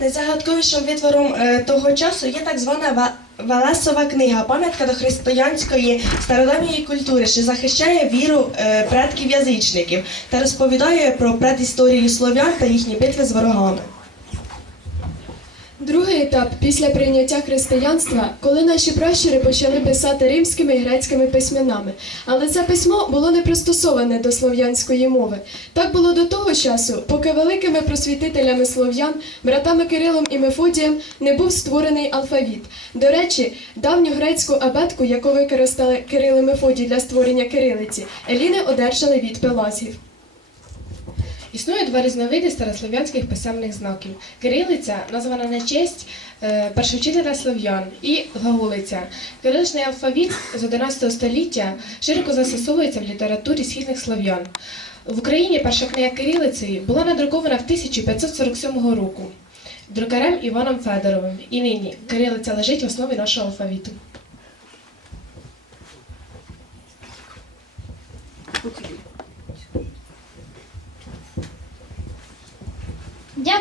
Найзагадковішим витвором е, того часу є так звана Валесова книга, пам'ятка до християнської стародавньої культури, що захищає віру е, предків язичників та розповідає про предісторію слов'ян та їхні битви з ворогами. Другий етап після прийняття християнства, коли наші пращури почали писати римськими і грецькими письменами. Але це письмо було не пристосоване до слов'янської мови. Так було до того часу, поки великими просвітителями слов'ян, братами Кирилом і Мефодієм, не був створений алфавіт. До речі, давню грецьку абетку, яку використали Кирил і Мефодій для створення кирилиці, еліни одержали від пелазів. Існує два різновиди старослов'янських писемних знаків. Кирилиця названа на честь е, першовчителя слов'ян, і глаголиця. Кириличний алфавіт з 11 століття широко застосовується в літературі східних слов'ян. В Україні перша книга кирилиці була надрукована в 1547 року друкарем Іваном Федоровим. І нині кирилиця лежить в основі нашого алфавіту.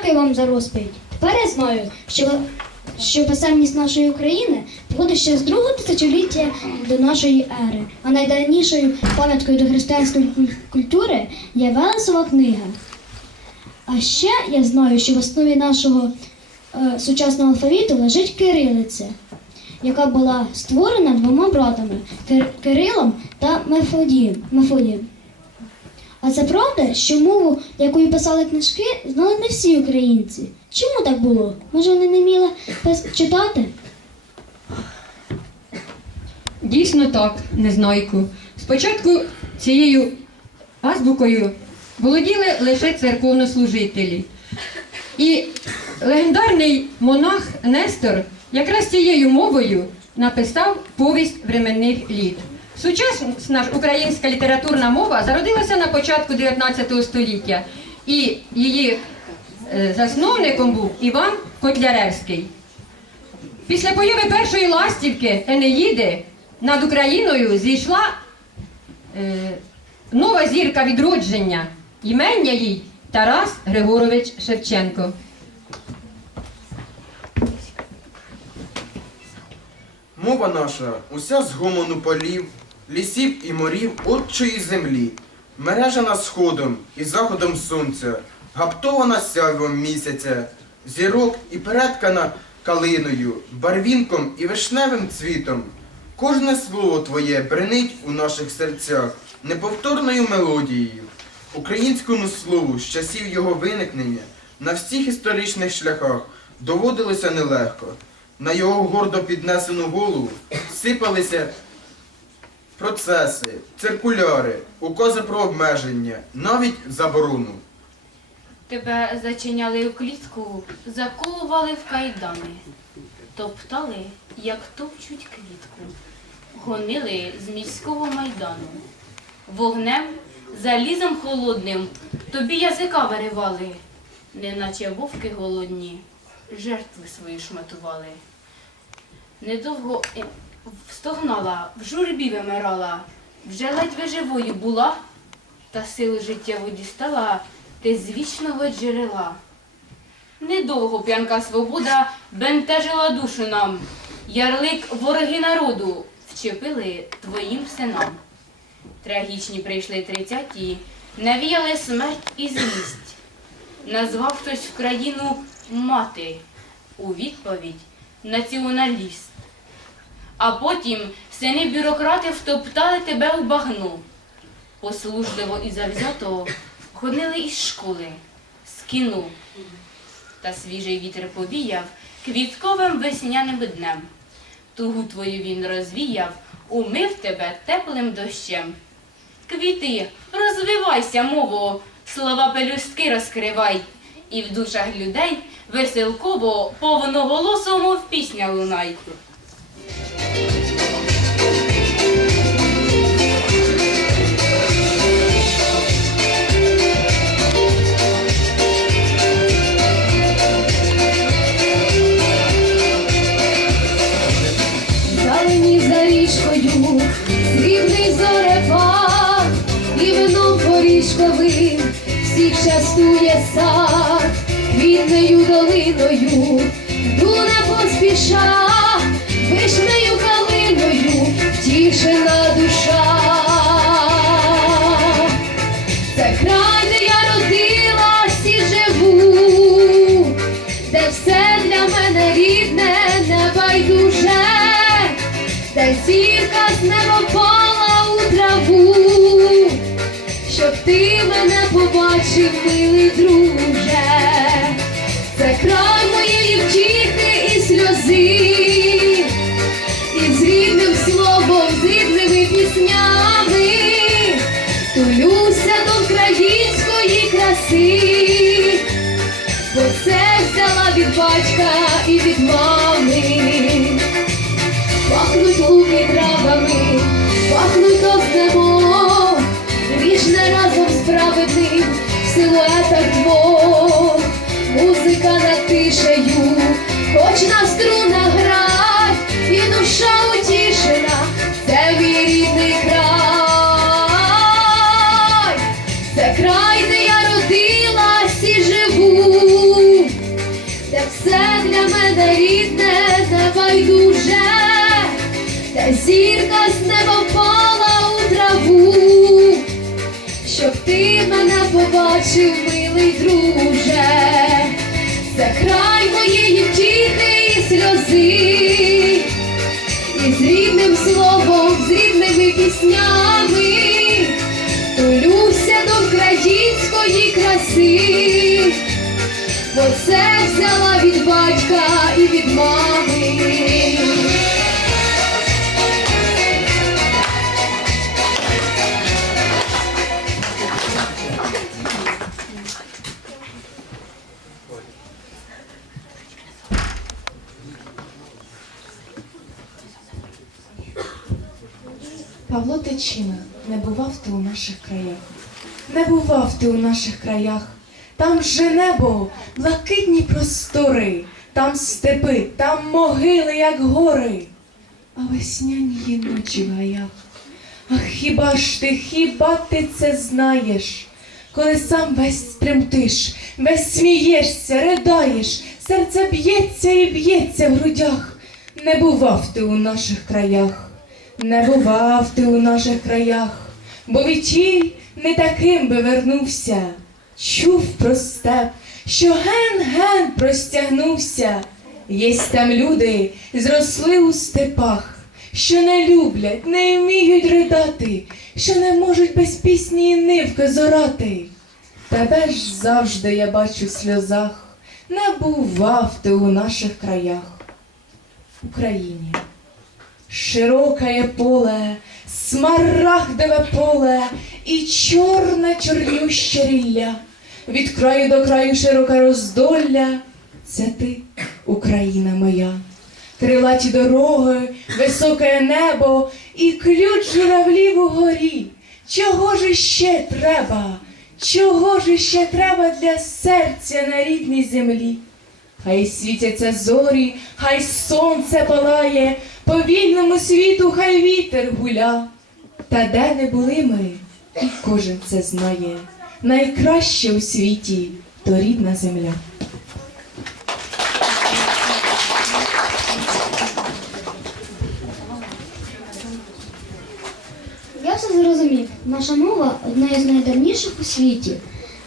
Дякую вам за розповідь. Тепер я знаю, що, що писемність нашої України походить ще з другого тисячоліття до нашої ери, а найдавнішою пам'яткою до християнської культури є Велесова книга. А ще я знаю, що в основі нашого е, сучасного алфавіту лежить кирилиця, яка була створена двома братами Кир- Кирилом та Мефодієм. А це правда, що мову, якою писали книжки, знали не всі українці. Чому так було? Може, вони не вміли читати? Дійсно так, незнайку. Спочатку цією азбукою володіли лише церковнослужителі. І легендарний монах Нестор якраз цією мовою написав повість временних літ. Сучасна ж українська літературна мова зародилася на початку 19 століття, і її е, засновником був Іван Котляревський. Після появи першої ластівки Енеїди над Україною зійшла е, нова зірка відродження. Імення їй Тарас Григорович Шевченко. Мова наша уся з гомону полів, лісів і морів отчої землі, мережана сходом і заходом сонця, гаптована сяйвом місяця, зірок і переткана калиною, барвінком і вишневим цвітом. Кожне слово твоє бренить у наших серцях неповторною мелодією. Українському слову з часів його виникнення на всіх історичних шляхах доводилося нелегко. На його гордо піднесену голову сипалися процеси, циркуляри, укази про обмеження, навіть заборону. Тебе зачиняли у клітку, заковували в кайдани, топтали, як топчуть квітку, гонили з міського майдану. Вогнем, залізом холодним тобі язика виривали, неначе вовки голодні, жертви свої шматували. Недовго е, стогнала, в журбі вимирала, вже ледве живою була, та силу життєву дістала ти з вічного джерела. Недовго п'янка свобода бентежила душу нам, ярлик вороги народу вчепили твоїм синам. Трагічні прийшли тридцяті, навіяли смерть і злість. Назвав хтось в країну мати, у відповідь націоналіст. А потім сини бюрократи втоптали тебе у багно. Послужливо і завзято гонили із школи, з кіну. Та свіжий вітер повіяв квітковим весняним днем. Тугу твою він розвіяв, умив тебе теплим дощем. Квіти, розвивайся, мово, слова пелюстки розкривай, і в душах людей веселково повноголосому в пісня лунай. Срібний зорепад, і вином порічковим всіх частує сад, квітне вишнею долиною, йду не поспіша, вишнею побачив, милий друже, це край моєї втіхи і сльози, і з рідним словом, з рідними піснями. Тулюся до української краси, бо це взяла від батька і від мами. Пахнуть луки травами, пахнуть ознемо, вічне разом справедним в силуетах двох. Музика над тишею, хоч на струнах грай, побачив, милий друже, це край моєї втіхи і сльози, і з рідним словом, з рідними піснями, тулюся до української краси, бо це взяла від батька і від мами. Павло Тичина, не бував ти у наших краях. Не бував ти у наших краях. Там же небо, блакитні простори, там степи, там могили, як гори, а весняні ночі в гаях. Ах, хіба ж ти, хіба ти це знаєш? Коли сам весь тремтиш, весь смієшся, ридаєш, серце б'ється і б'ється в грудях. Не бував ти у наших краях. Не бував ти у наших краях, бо відтіль не таким би вернувся. Чув про степ, що ген-ген простягнувся. Єсть там люди, зросли у степах, що не люблять, не вміють ридати, що не можуть без пісні і нивки зорати. Тебе ж завжди я бачу в сльозах, не бував ти у наших краях. Україні. Широкое поле, смарагдове поле і чорне чорнюще рілля. Від краю до краю широке роздолля. Це ти, Україна моя. Крилаті дороги, високе небо і ключ журавлів у горі. Чого ж іще треба? Чого ж іще треба для серця на рідній землі? Хай світяться зорі, хай сонце палає, по вільному світу хай вітер гуля. Та де не були ми, і кожен це знає. Найкраще у світі то рідна земля. Я все зрозумів. Наша мова одна із найдавніших у світі.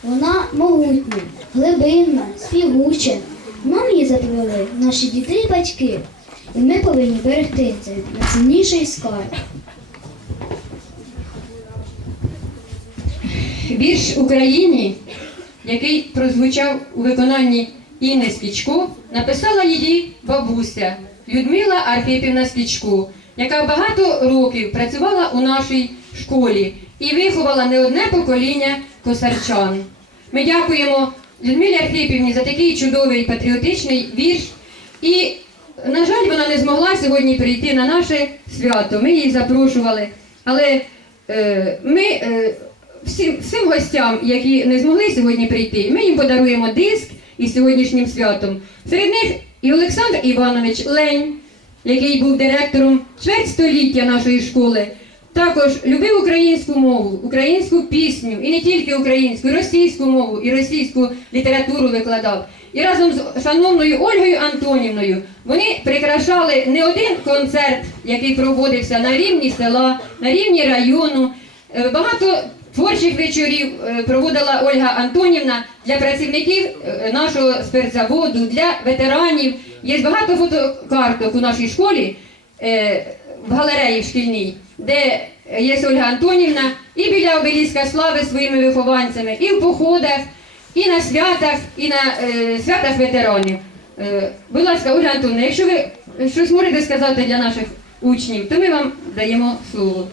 Вона могутня, глибинна, співуча. Нам її заповіли наші діти і батьки. І повинні берегти цей найцінніший скарб. Вірш Україні, який прозвучав у виконанні Інни Скічко, написала її бабуся Людмила Архипівна Скічко, яка багато років працювала у нашій школі і виховала не одне покоління косарчан. Ми дякуємо Людмилі Архипівні за такий чудовий патріотичний вірш. І, на жаль, вона не змогла сьогодні прийти на наше свято. Ми її запрошували. Але е, ми е, всім, всім гостям, які не змогли сьогодні прийти, ми їм подаруємо диск із сьогоднішнім святом. Серед них і Олександр Іванович Лень, який був директором чверть століття нашої школи. Також любив українську мову, українську пісню, і не тільки українську, і російську мову, і російську літературу викладав. І разом з шановною Ольгою Антонівною вони прикрашали не один концерт, який проводився на рівні села, на рівні району. Е, Багато творчих вечорів е, проводила Ольга Антонівна для працівників е, нашого спиртзаводу, для ветеранів. Є багато фотокарток у нашій школі в галереї шкільній, де є Ольга Антонівна і біля обеліска слави своїми вихованцями, і в походах, і на святах, і на е, святах ветеранів. Е, будь ласка, Ольга Антонівна, якщо ви щось можете сказати для наших учнів, то ми вам даємо слово.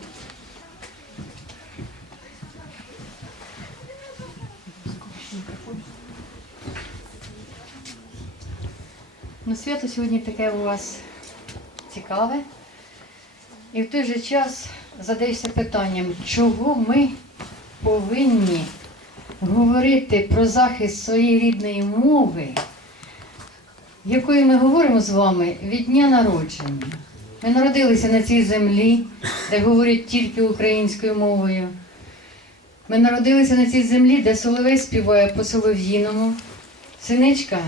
Ну, свято сьогодні таке у вас цікаве. І в той же час задаєшся питанням, чого ми повинні говорити про захист своєї рідної мови, якою ми говоримо з вами від дня народження. Ми народилися на цій землі, де говорять тільки українською мовою. Ми народилися на цій землі, де соловей співає по солов'їному, синичка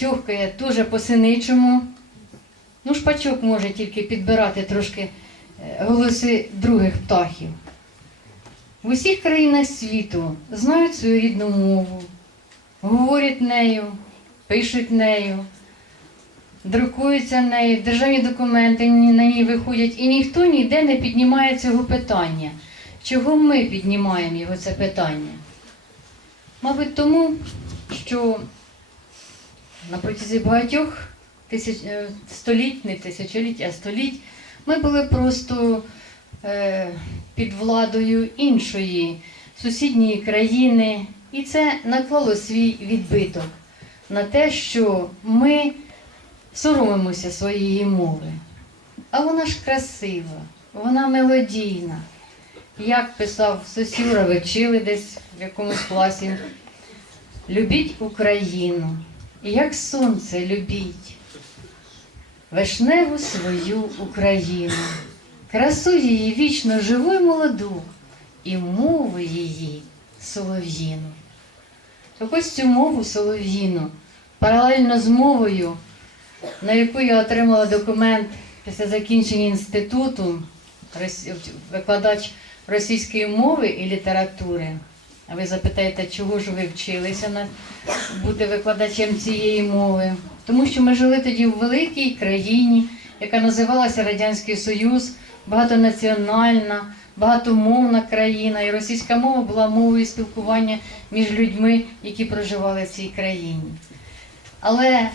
тьохкає дуже по синичому. Ну, шпачок може тільки підбирати трошки е, голоси других птахів. В усіх країнах світу знають свою рідну мову, говорять нею, пишуть нею, друкуються нею, державні документи на ній виходять, і ніхто ніде не піднімає цього питання. Чого ми піднімаємо його це питання? Мабуть, тому, що на протязі багатьох тисяч, е, століть, не тисячоліть, а століть, ми були просто під владою іншої сусідньої країни, і це наклало свій відбиток на те, що ми соромимося своєї мови. А вона ж красива, вона мелодійна. Як писав Сосюра, ви вчили десь в якомусь класі. Любіть Україну, як сонце любіть, вишневу свою Україну, красу її вічно живу й молоду, і мову її солов'їну. Так ось цю мову солов'їну, паралельно з мовою, на яку я отримала документ після закінчення інституту, викладач російської мови і літератури. А ви запитаєте, чого ж ви вчилися на бути викладачем цієї мови? Тому що ми жили тоді в великій країні, яка називалася Радянський Союз, багатонаціональна, багатомовна країна, і російська мова була мовою спілкування між людьми, які проживали в цій країні. Але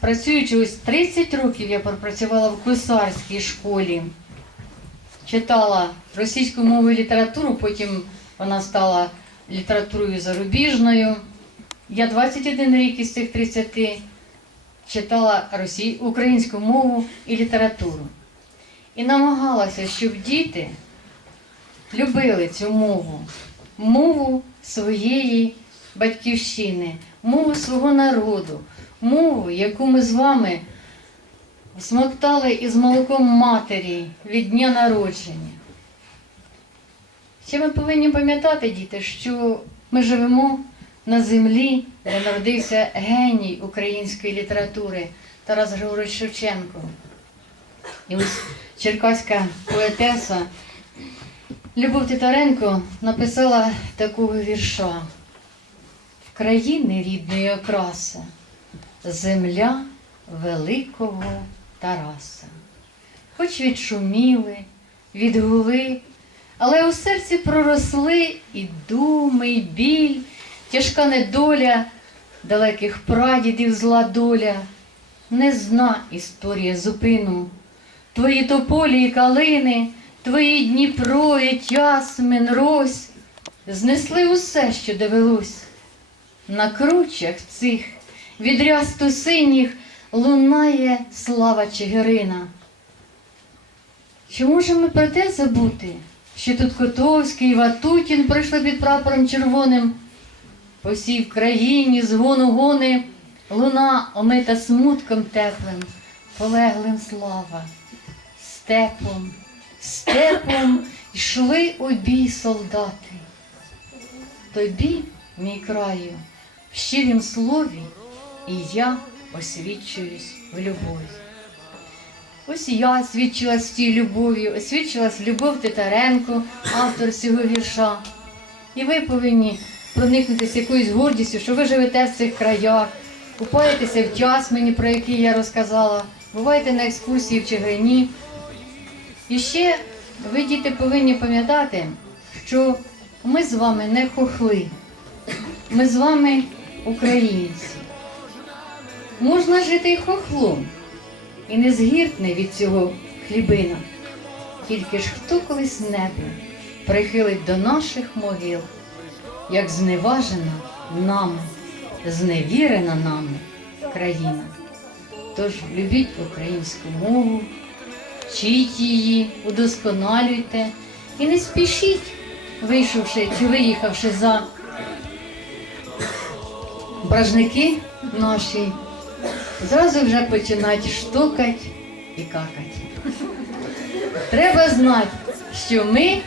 працюючи ось 30 років, я пропрацювала в Кусарській школі, читала російську мову і літературу, потім вона стала літературою зарубіжною. Я 21 рік із цих 30 читала росій... українську мову і літературу. І намагалася, щоб діти любили цю мову, мову своєї батьківщини, мову свого народу, мову, яку ми з вами смоктали із молоком матері від дня народження. Ще ми повинні пам'ятати, діти, що ми живемо на землі, де народився геній української літератури Тарас Григорович Шевченко. І ось черкаська поетеса Любов Титаренко написала такого вірша В країни рідної окраса, земля великого Тараса. Хоч відшуміли, відгули, але у серці проросли і думи, і біль, тяжка недоля далеких прадідів зла доля, не зна історія зупину. Твої тополі і калини, твої Дніпро і Тясмин, Рось, знесли усе, що довелось. На кручах цих відрясту синіх лунає слава Чигирина. Чи можемо про те забути, що тут Котовський і Ватутін пройшли під прапором червоним? По всій країні згону гони луна омита смутком теплим, полеглим слава. Степом, степом йшли у бій солдати. Тобі, мій краю, в щирім слові, і я освічуюсь в любові. Ось я освідчилась в тій любові, освідчилась Любов Титаренко, автор цього вірша. І ви повинні проникнутися якоюсь гордістю, що ви живете в цих краях, купаєтеся в Тясмині, про який я розказала, буваєте на екскурсії в Чигирині. І ще ви, діти, повинні пам'ятати, що ми з вами не хохли, ми з вами українці. Можна жити і хохлом, і не згіртне від цього хлібина. Тільки ж хто колись небо прихилить до наших могил, як зневажена нами, зневірена нами країна. Тож любіть українську мову, вчіть її, удосконалюйте і не спішіть, вийшовши чи виїхавши за бражники наші, зразу вже починати штукати і какати. Треба знати, що ми